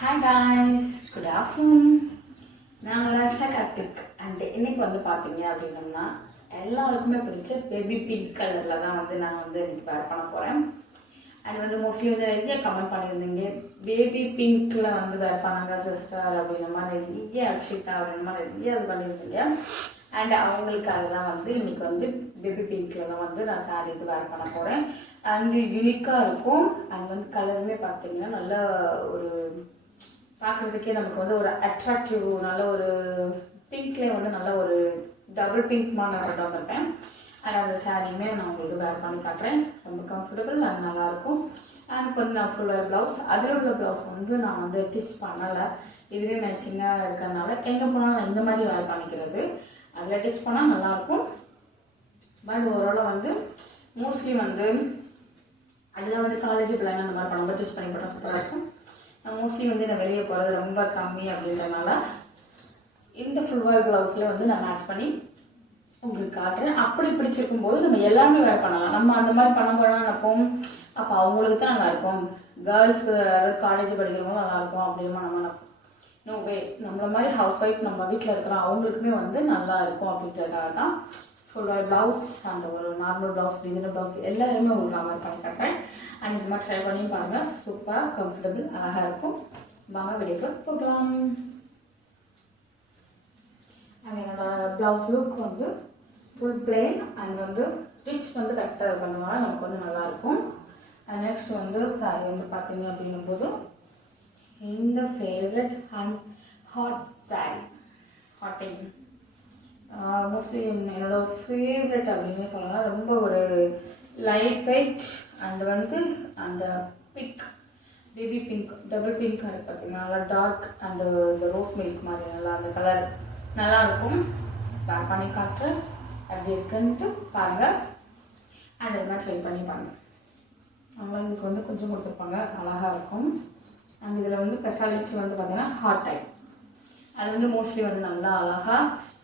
Hi guys, good afternoon. நான் ரக்ஷா Karthik and இன்னைக்கு பார்த்தீங்க அப்படின்னம்னா எல்லாருக்குமே பிடிச்ச பேபி பிங்க் கலரில் தான் நான் இன்னைக்கு வேர் பண்ண போகிறேன். அண்ட் மோஸ்ட்லி நிறைய கமெண்ட் பண்ணியிருந்தீங்க, பேபி பிங்க்கில் வேர் பண்ணாங்க சிஸ்டர் அப்படின்ற மாதிரி நிறைய அக்ஷிதா அப்படின்ற மாதிரி நிறைய இது பண்ணியிருந்தீங்க. அண்ட் அவங்களுக்காக தான் இன்னைக்கு பேபி பிங்க்கில் தான் நான் சாரீ இது வேர் பண்ண போகிறேன். அண்ட் யூனிக்காக இருக்கும். அண்ட் கலருமே பார்த்தீங்கன்னா நல்ல ஒரு பார்க்குறதுக்கே நமக்கு ஒரு அட்ராக்டிவ், நல்ல ஒரு பிங்க்லேயே நல்ல ஒரு டபுள் பிங்க் மாதிரி நான் கொண்டு வந்திருப்பேன். அண்ட் அந்த சாரியுமே நான் உங்களுக்கு வேர் பண்ணி காட்டுறேன். ரொம்ப கம்ஃபர்டபுள் அண்ட் நல்லாயிருக்கும். அண்ட் இப்போ நான் ஃபுல்லாக ப்ளவுஸ், அதில் உள்ள ப்ளவுஸ் நான் டிச் பண்ணலை. இதுவே மேட்சிங்காக இருக்கிறதுனால எங்கே போனாலும் நான் இந்த மாதிரி வேர் பண்ணிக்கிறது. அதில் டிச் பண்ணால் நல்லாயிருக்கும். பட் ஓரளவு மோஸ்ட்லி அதில் காலேஜ் பிள்ளைங்க அந்த மாதிரி பண்ணும்போது டிச் பண்ணி போட்டால் சூப்பராக இருக்கும். மோஸ்ட்லி நான் வெளியே போகிறது ரொம்ப கம்மி அப்படின்றனால இந்த ஃபுல்வால் ப்ளவுஸில் நான் மேட்ச் பண்ணி உங்களுக்கு காட்டுறேன். அப்படி பிடிச்சிருக்கும் போது நம்ம எல்லாமே வேர் பண்ணலாம். நம்ம அந்த மாதிரி பண்ண போனால் நினைப்போம், அப்போ அவங்களுக்கு தான் நல்லாயிருக்கும், கேர்ள்ஸ்க்கு அதாவது காலேஜ் படிக்கிறவங்களும் நல்லாயிருக்கும் அப்படின்னா நம்ம நினைப்போம். நோ வே, நம்மள மாதிரி ஹவுஸ் ஒய்ஃப் நம்ம வீட்டில் இருக்கிறோம் அவங்களுக்குமே நல்லா இருக்கும் அப்படின்றதுக்காக தான் ஃபுல்வால் ப்ளவுஸ் அண்ட் ஒரு நார்மல் ப்ளவுஸ், டிசைனர் ப்ளவுஸ் எல்லாருமே உங்களுக்கு நான் மாதிரி பண்ணி காட்டுறேன். அண்ட் இந்த மாதிரி ட்ரை பண்ணி பாருங்கள். சூப்பராக கம்ஃபர்டபுள் அழகாக இருக்கும். வாங்க வீடியோக்குள்ள போகலாம். அண்ட் என்னோடய blouse look full plain and stitch கரெக்டாக இருக்கிறதுனால நமக்கு நல்லாயிருக்கும். அண்ட் நெக்ஸ்ட் சாரி பார்த்தீங்க அப்படின்னும் போது இந்த favourite and hot sorry, heating mostly என்னோட ஃபேவரட் அப்படின்னு சொல்லலாம். ரொம்ப ஒரு லைட் வெயிட் அண்ட் அந்த pink, baby pink, double pink பார்த்தீங்கன்னா நல்லா டார்க் அண்டு இந்த ரோஸ் மில்க் மாதிரி நல்லா அந்த கலர் நல்லாயிருக்கும். வேர் பண்ணி காட்டுறேன் அப்படி இருக்குன்ட்டு பாருங்கள். அண்ட் இது மாதிரி ட்ரை பண்ணி பாருங்கள். அவங்க இதுக்கு கொஞ்சம் கொடுத்துருப்பாங்க, அழகாக இருக்கும். அண்ட் இதில் ஸ்பெஷாலிஸ்ட் பார்த்தீங்கன்னா ஹாட் டைப், அது மோஸ்ட்லி நல்லா அழகாக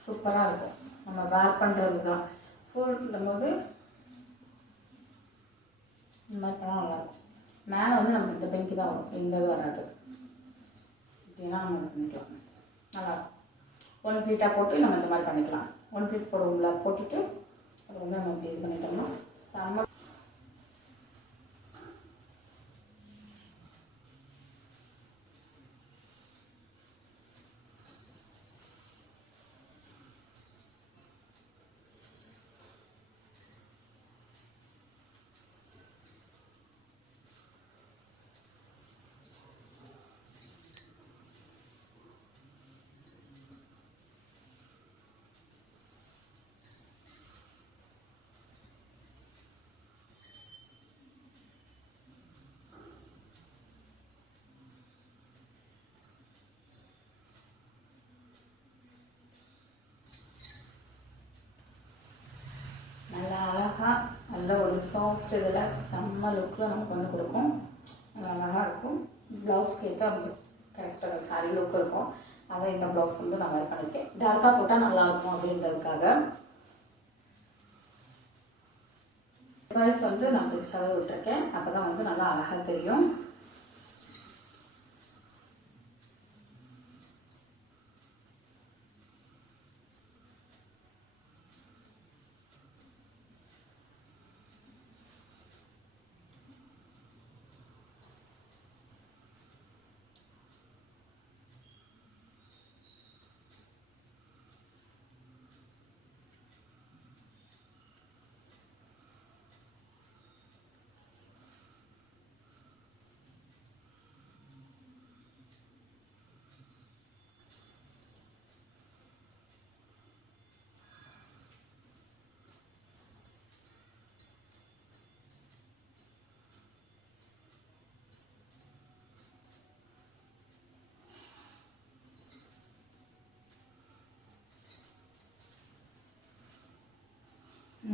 சூப்பராக இருக்கும். நம்ம வேர் பண்ணுறது தான் ஃபுல் போது இந்த மாதிரி பண்ணால் நல்லாயிருக்கும். மேலே நம்ம இந்த பெண்க்கு தான் வரும், இந்த இது வராது. இப்படின்னா நம்ம பண்ணிக்கலாம், நல்லாயிருக்கும். ஒன் ப்ளீட்டாக போட்டு நம்ம இந்த மாதிரி பண்ணிக்கலாம். ஒன் ப்ளீட் போடுவோம்ல, போட்டுட்டு அது நம்ம இப்படி இது பண்ணிட்டோம்னா செம்ம. நல்ல ஒரு சாஃப்ட் இதில் செம்ம லுக்கில் நமக்கு கொடுக்கும். அழகாக இருக்கும். ப்ளவுஸ்க்கு ஏற்ற கரெக்டாக சாரி லுக் இருக்கும். அதை இந்த ப்ளவுஸ் நான் வேர் பண்ணியிருக்கேன். டார்க்காக போட்டால் நல்லாயிருக்கும் அப்படின்றதுக்காக ப்ரைஸ் நான் பெருசாகவே விட்டுருக்கேன். அப்போ தான் நல்லா அழகாக தெரியும்.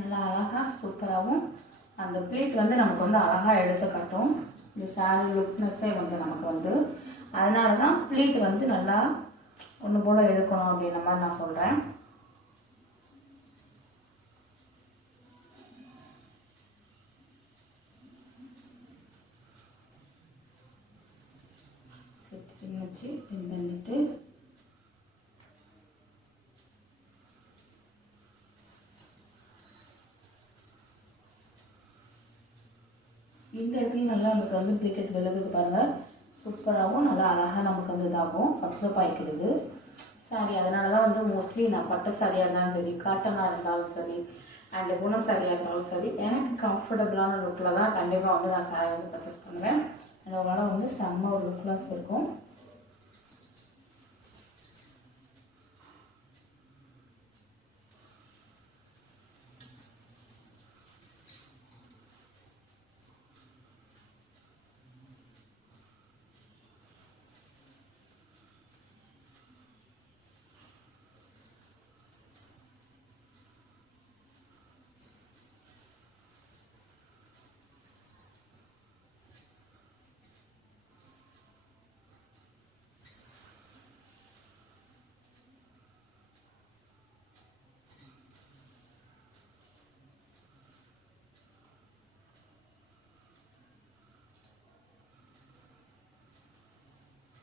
நல்லா அழகாக சூப்பராகவும் அந்த ப்ளீட் நமக்கு அழகாக எடுத்து காட்டும். இந்த சாரீ லுக்னஸே நமக்கு அதனால தான் ப்ளீட் நல்லா ஒன்று போல் எடுக்கணும் அப்படின்ற மாதிரி நான் சொல்கிறேன். செட்டிங் வச்சு பின் பண்ணிட்டு இந்த இடத்துல நல்லா நமக்கு வந்து பிளேட்டட் விலகுது பாருங்கள். சூப்பராகவும் நல்லா அழகாக நமக்கு வந்து இதாகும் அப்சர்வ் ஆகிக்கிறது சாரி. அதனால தான் வந்து மோஸ்ட்லி நான் பட்டு சாரியாக இருந்தாலும் சரி, காட்டனாக இருந்தாலும் சரி, அண்ட் பூனம் சாரியாக இருந்தாலும் சரி, எனக்கு கம்ஃபர்டபுளான லுக்கில் தான் கண்டிப்பாக வந்து நான் சாரி வந்து பர்ச்சேஸ் பண்ணுவேன். அதனால வந்து செம்ம ஒரு லுக்லாஸ் இருக்கும்.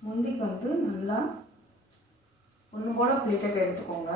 முந்திக்கு வந்து நல்லா ஒன்று போல பிளேட்டட் எடுத்துக்கோங்க.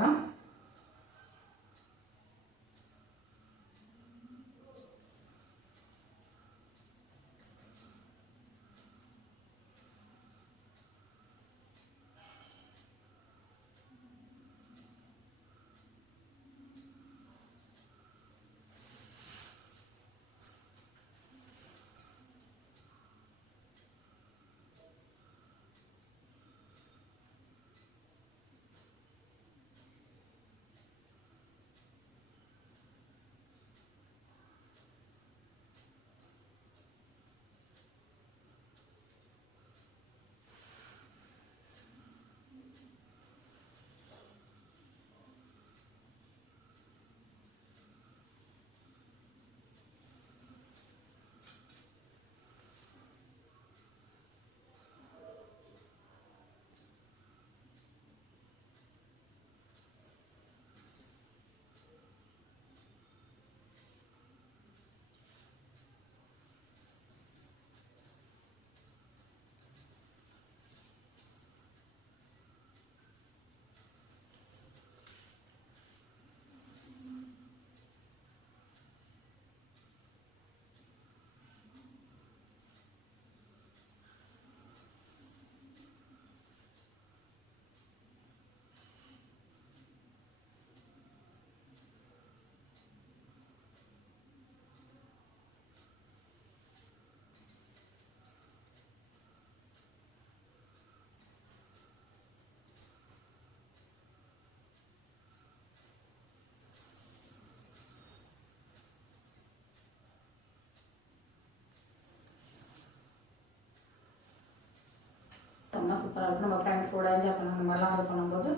செம்ம சூப்பராக இருக்கும். நம்ம ஃப்ரெண்ட்ஸோட என்ஜாய் பண்ண அந்த மாதிரிலாம் வந்து பண்ணும்போது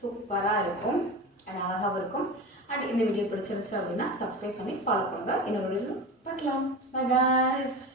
சூப்பராக இருக்கும் அண்ட் அழகாகவும் இருக்கும். அண்ட் இந்த வீடியோ பிடிச்சிருந்துச்சு அப்படின்னா சப்ஸ்கிரைப் பண்ணி ஃபாலோ பண்ணுங்கள். இன்னொரு வீடியோ பார்க்கலாம். By guys.